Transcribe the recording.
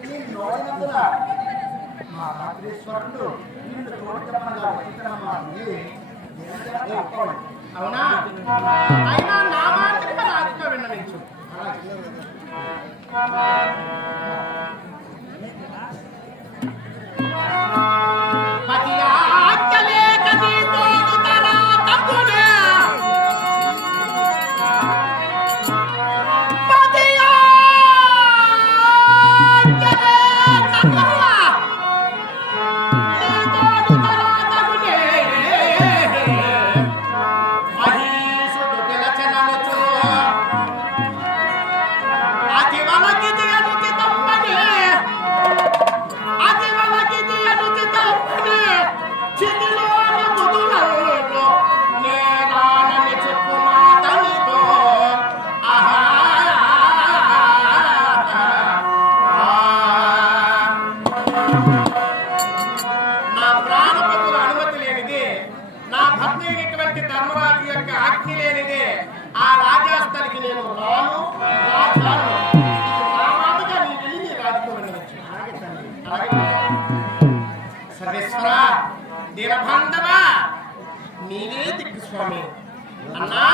నీ నోడినందున మా రాత్రీశ్వరుడు నిన్ను తోడుకమ్మగా వచ్చినమ్మా అవునా అయినా నా మాటకి మరి రాజుగా విన్నవించు. ధర్మరాజు యొక్క ఆజ్ఞ లేనిదే ఆ రాజాస్థలికి నేను రాను రాజాను. నా మాటగా నీ వెళ్ళి నీ రాజుకు వెళ్ళవచ్చు. సర్వేశ్వర దీనబాంధవ నీవే దిక్కు స్వామి అన్నా.